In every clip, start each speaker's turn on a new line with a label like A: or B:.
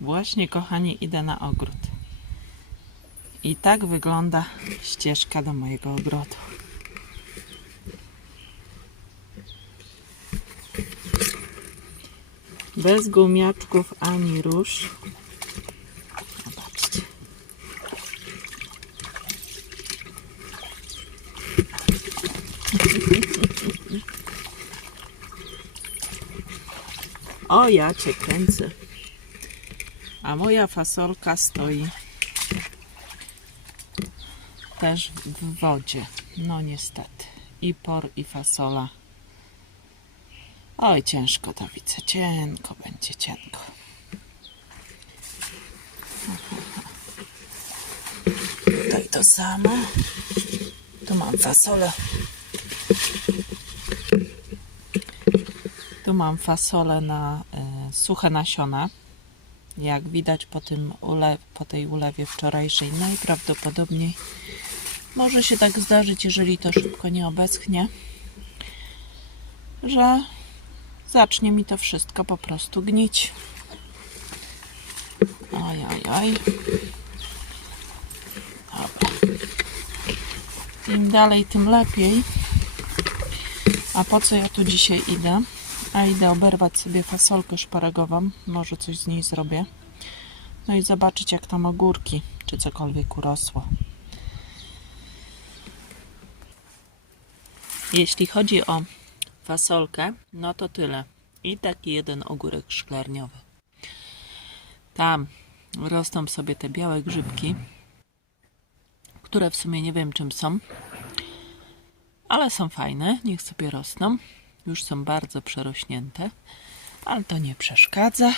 A: Właśnie, kochani, idę na ogród. I tak wygląda ścieżka do mojego ogrodu. Bez gumiaczków ani róż. Zobaczcie. O, ja cię kręcę. A moja fasolka stoi też w wodzie. No niestety. I por, i fasola. Oj, ciężko to widzę. Cienko będzie, cienko. Tutaj to samo. Tu mam fasolę. Tu mam fasolę na e, suche nasiona. Jak widać po, tym ule, po tej ulewie wczorajszej, najprawdopodobniej może się tak zdarzyć, jeżeli to szybko nie obeschnie, że zacznie mi to wszystko po prostu gnić. Oj, oj, oj. Dobra. Im dalej, tym lepiej. A po co ja tu dzisiaj idę? A idę oberwać sobie fasolkę szparagową. Może coś z niej zrobię. No i zobaczyć, jak tam ogórki, czy cokolwiek urosło. Jeśli chodzi o fasolkę, no to tyle. I taki jeden ogórek szklarniowy. Tam rosną sobie te białe grzybki, które w sumie nie wiem czym są, ale są fajne, niech sobie rosną. Już są bardzo przerośnięte, ale to nie przeszkadza.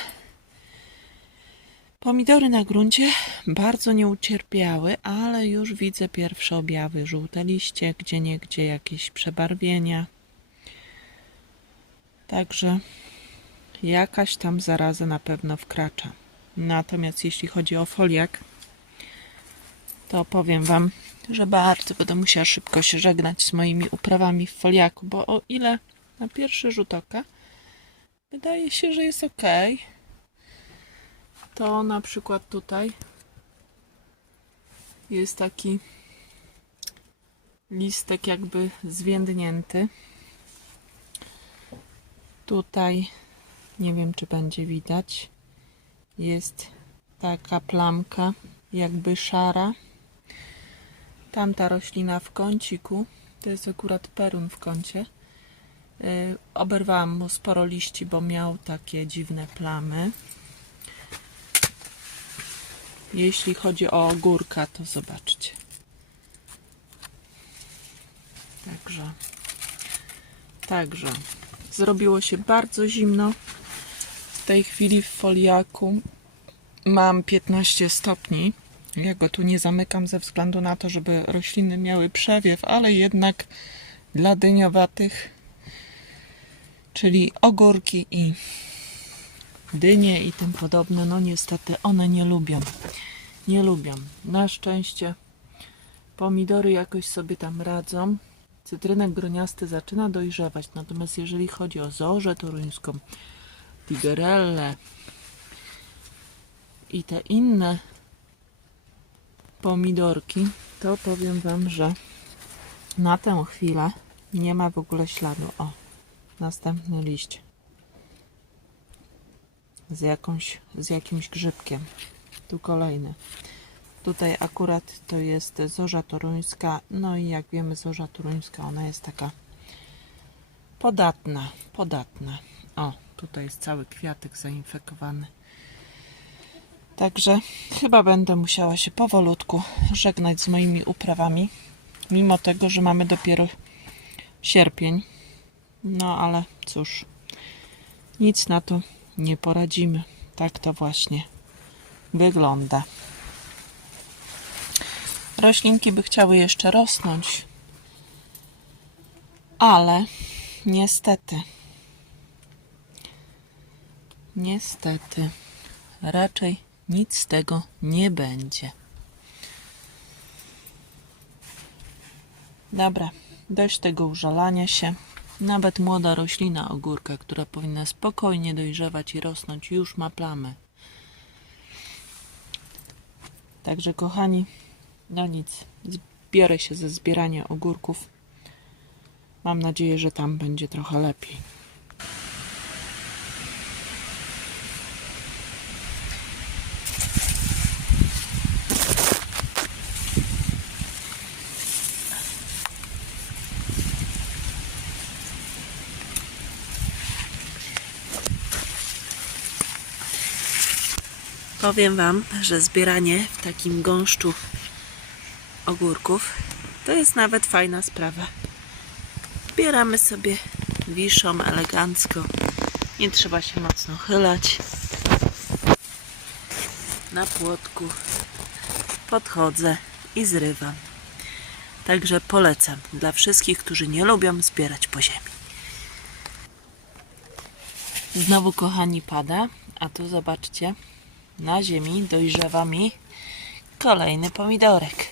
A: Pomidory na gruncie bardzo nie ucierpiały, ale już widzę pierwsze objawy. Żółte liście, gdzie niegdzie jakieś przebarwienia. Także jakaś tam zaraza na pewno wkracza. Natomiast jeśli chodzi o foliak, to powiem Wam, że bardzo będę musiała szybko się żegnać z moimi uprawami w foliaku, bo o ile na pierwszy rzut oka wydaje się, że jest ok, to na przykład tutaj jest taki listek jakby zwiędnięty. Tutaj nie wiem, czy będzie widać. Jest taka plamka, jakby szara. Tamta roślina w kąciku, to jest akurat perun w kącie. Yy, oberwałam mu sporo liści, bo miał takie dziwne plamy. Jeśli chodzi o ogórka, to zobaczcie. Także, także zrobiło się bardzo zimno. W tej chwili w foliaku mam 15 stopni. Ja go tu nie zamykam ze względu na to, żeby rośliny miały przewiew, ale jednak dla dyniowatych, czyli ogórki i dynie i tym podobne, no niestety one nie lubią. Nie lubią. Na szczęście pomidory jakoś sobie tam radzą. Cytrynek groniasty zaczyna dojrzewać, natomiast jeżeli chodzi o zorzę toruńską, tigerellę i te inne pomidorki, to powiem Wam, że na tę chwilę nie ma w ogóle śladu. O, następny liść z, jakąś, z jakimś grzybkiem. Tu kolejny. Tutaj akurat to jest zorza toruńska. No i jak wiemy, zorza toruńska, ona jest taka podatna, podatna. O, tutaj jest cały kwiatek zainfekowany. Także chyba będę musiała się powolutku żegnać z moimi uprawami, mimo tego, że mamy dopiero sierpień. No ale cóż, nic na to nie poradzimy. Tak to właśnie wygląda. Roślinki by chciały jeszcze rosnąć, ale niestety, niestety, raczej nic z tego nie będzie. Dobra, dość tego użalania się. Nawet młoda roślina ogórka, która powinna spokojnie dojrzewać i rosnąć, już ma plamy. Także kochani, no nic, biorę się ze zbierania ogórków. Mam nadzieję, że tam będzie trochę lepiej.
B: Powiem Wam, że zbieranie w takim gąszczu ogórków to jest nawet fajna sprawa. Zbieramy sobie wiszą elegancko. Nie trzeba się mocno chylać. Na płotku podchodzę i zrywam. Także polecam dla wszystkich, którzy nie lubią zbierać po ziemi. Znowu, kochani, pada, a tu zobaczcie, na ziemi dojrzewa mi kolejny pomidorek.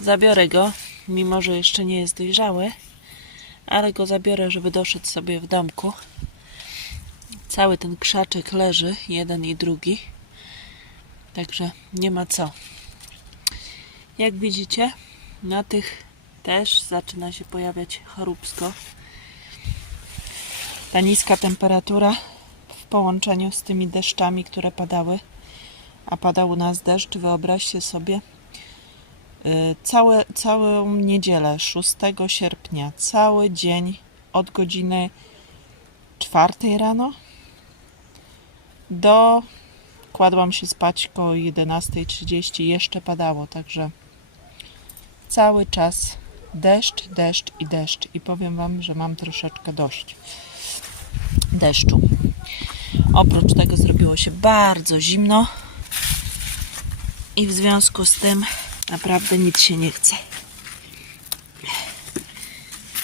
B: Zabiorę go, mimo że jeszcze nie jest dojrzały, ale go zabiorę, żeby doszedł sobie w domku. Cały ten krzaczek leży, jeden i drugi. Także nie ma co. Jak widzicie, na tych też zaczyna się pojawiać choróbsko. Ta niska temperatura w połączeniu z tymi deszczami, które padały, a padał u nas deszcz, wyobraźcie sobie, y, całe, całą niedzielę 6 sierpnia, cały dzień od godziny 4 rano do kładłam się spać koło 11.30 jeszcze padało, także cały czas deszcz, deszcz i deszcz i powiem Wam, że mam troszeczkę dość deszczu. Oprócz tego zrobiło się bardzo zimno i w związku z tym naprawdę nic się nie chce.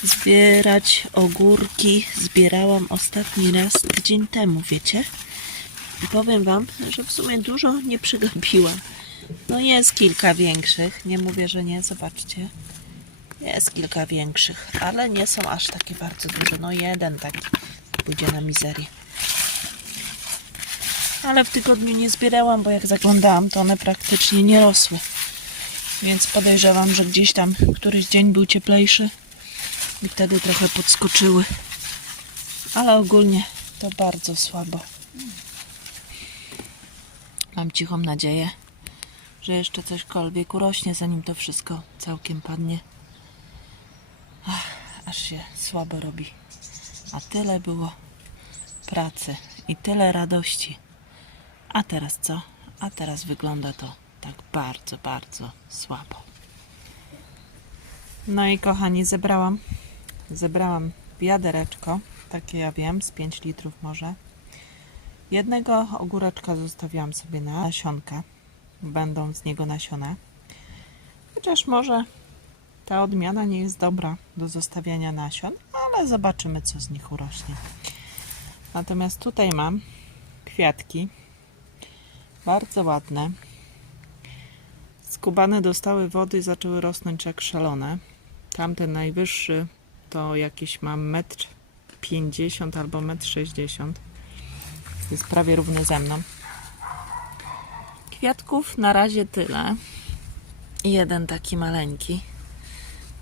B: Zbierać ogórki zbierałam ostatni raz tydzień temu, wiecie? I powiem Wam, że w sumie dużo nie przygapiłam. No jest kilka większych, nie mówię, że nie, zobaczcie. Jest kilka większych, ale nie są aż takie bardzo duże. No jeden taki pójdzie na mizerię. Ale w tygodniu nie zbierałam, bo jak zaglądałam, to one praktycznie nie rosły. Więc podejrzewam, że gdzieś tam któryś dzień był cieplejszy i wtedy trochę podskoczyły. Ale ogólnie to bardzo słabo. Mam cichą nadzieję, że jeszcze cośkolwiek urośnie, zanim to wszystko całkiem padnie. Ach, aż się słabo robi. A tyle było pracy i tyle radości. A teraz co? A teraz wygląda to tak bardzo, bardzo słabo. No i kochani, zebrałam. Zebrałam wiadereczko, takie ja wiem, z 5 litrów może. Jednego ogóreczka zostawiłam sobie na nasionka. Będą z niego nasiona. Chociaż może ta odmiana nie jest dobra do zostawiania nasion, ale zobaczymy, co z nich urośnie. Natomiast tutaj mam kwiatki. Bardzo ładne. Skubane dostały wody i zaczęły rosnąć jak szalone. Tamten najwyższy to jakieś mam metr 50 albo metr 60. Jest prawie równy ze mną. Kwiatków na razie tyle. Jeden taki maleńki.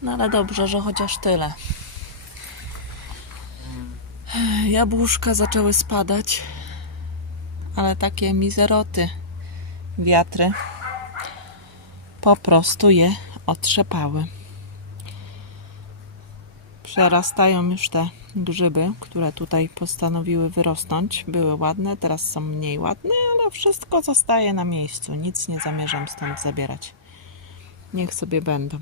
B: No ale dobrze, że chociaż tyle. Jabłuszka zaczęły spadać, ale takie mizeroty wiatry po prostu je otrzepały. Przerastają już te grzyby, które tutaj postanowiły wyrosnąć. Były ładne, teraz są mniej ładne, ale wszystko zostaje na miejscu. Nic nie zamierzam stąd zabierać. Niech sobie będą.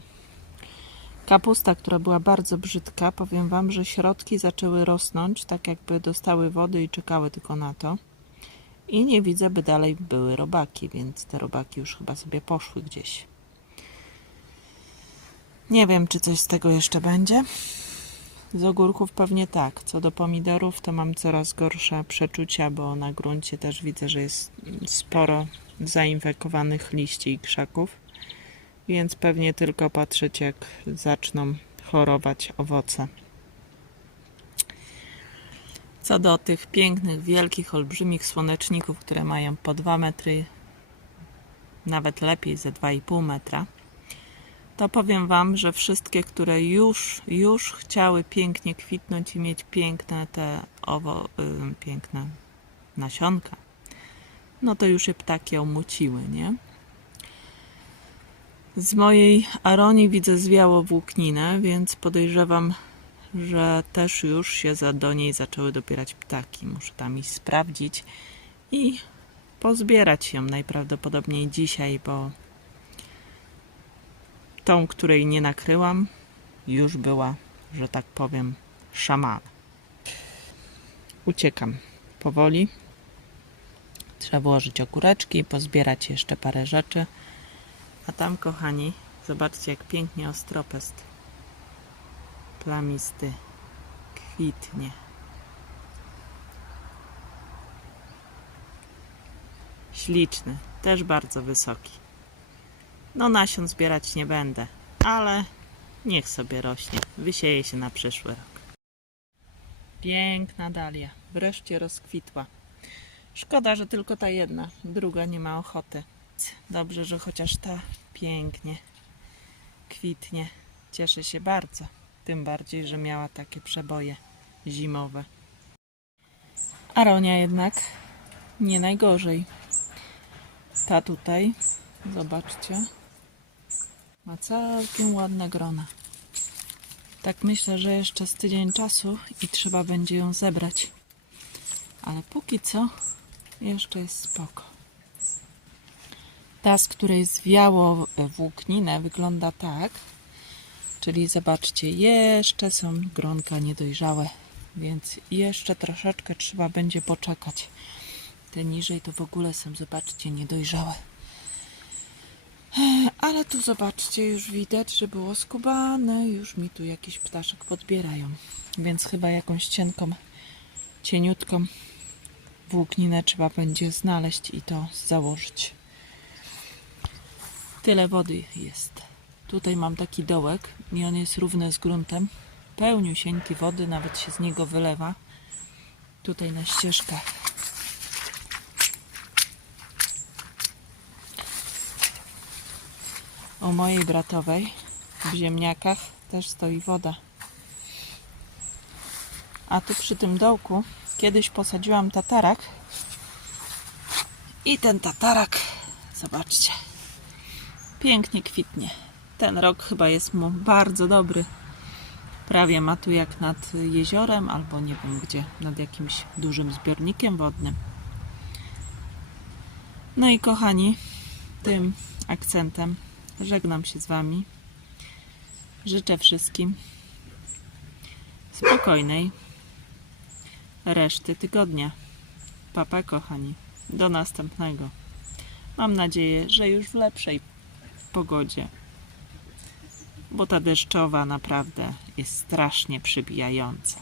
B: Kapusta, która była bardzo brzydka, powiem Wam, że środki zaczęły rosnąć, tak jakby dostały wody i czekały tylko na to. I nie widzę, by dalej były robaki, więc te robaki już chyba sobie poszły gdzieś. Nie wiem, czy coś z tego jeszcze będzie. Z ogórków pewnie tak. Co do pomidorów, to mam coraz gorsze przeczucia, bo na gruncie też widzę, że jest sporo zainfekowanych liści i krzaków. Więc pewnie tylko patrzeć, jak zaczną chorować owoce. Co do tych pięknych, wielkich, olbrzymich słoneczników, które mają po 2 metry
A: nawet lepiej ze 2,5 metra, to powiem Wam, że wszystkie, które już, już chciały pięknie kwitnąć i mieć piękne te owo, piękne nasionka, no to już je ptaki omuciły, nie? Z mojej aronii widzę zwiało włókninę, więc podejrzewam, że też już się za, do niej zaczęły dobierać ptaki. Muszę tam iść sprawdzić i pozbierać ją najprawdopodobniej dzisiaj, bo tą, której nie nakryłam, już była, że tak powiem, szaman. Uciekam powoli. Trzeba włożyć ogóreczki, pozbierać jeszcze parę rzeczy. A tam, kochani, zobaczcie, jak pięknie ostropest plamisty kwitnie. Śliczny, też bardzo wysoki. No nasion zbierać nie będę, ale niech sobie rośnie. Wysieje się na przyszły rok. Piękna dalia, wreszcie rozkwitła. Szkoda, że tylko ta jedna, druga nie ma ochoty. Dobrze, że chociaż ta pięknie kwitnie. Cieszę się bardzo. Tym bardziej, że miała takie przeboje zimowe. Aronia jednak nie najgorzej. Ta tutaj, zobaczcie, ma całkiem ładne grona. Tak myślę, że jeszcze z tydzień czasu i trzeba będzie ją zebrać. Ale póki co jeszcze jest spoko. Ta, z której zwiało włókninę, wygląda tak. Czyli zobaczcie, jeszcze są gronka niedojrzałe, więc jeszcze troszeczkę trzeba będzie poczekać. Te niżej to w ogóle są, zobaczcie, niedojrzałe. Ale tu zobaczcie, już widać, że było skubane. Już mi tu jakiś ptaszek podbierają. Więc chyba jakąś cienką, cieniutką włókninę trzeba będzie znaleźć i to założyć. Tyle wody jest. Tutaj mam taki dołek i on jest równy z gruntem. Pełniusieńki wody, nawet się z niego wylewa. Tutaj na ścieżkach. U mojej bratowej w ziemniakach też stoi woda. A tu przy tym dołku kiedyś posadziłam tatarak. I ten tatarak, zobaczcie, pięknie kwitnie. Ten rok chyba jest mu bardzo dobry. Prawie ma tu jak nad jeziorem, albo nie wiem gdzie, nad jakimś dużym zbiornikiem wodnym. No i kochani, tym akcentem żegnam się z Wami. Życzę wszystkim spokojnej reszty tygodnia. Papa, kochani, do następnego. Mam nadzieję, że już w lepszej pogodzie, bo ta deszczowa naprawdę jest strasznie przybijająca.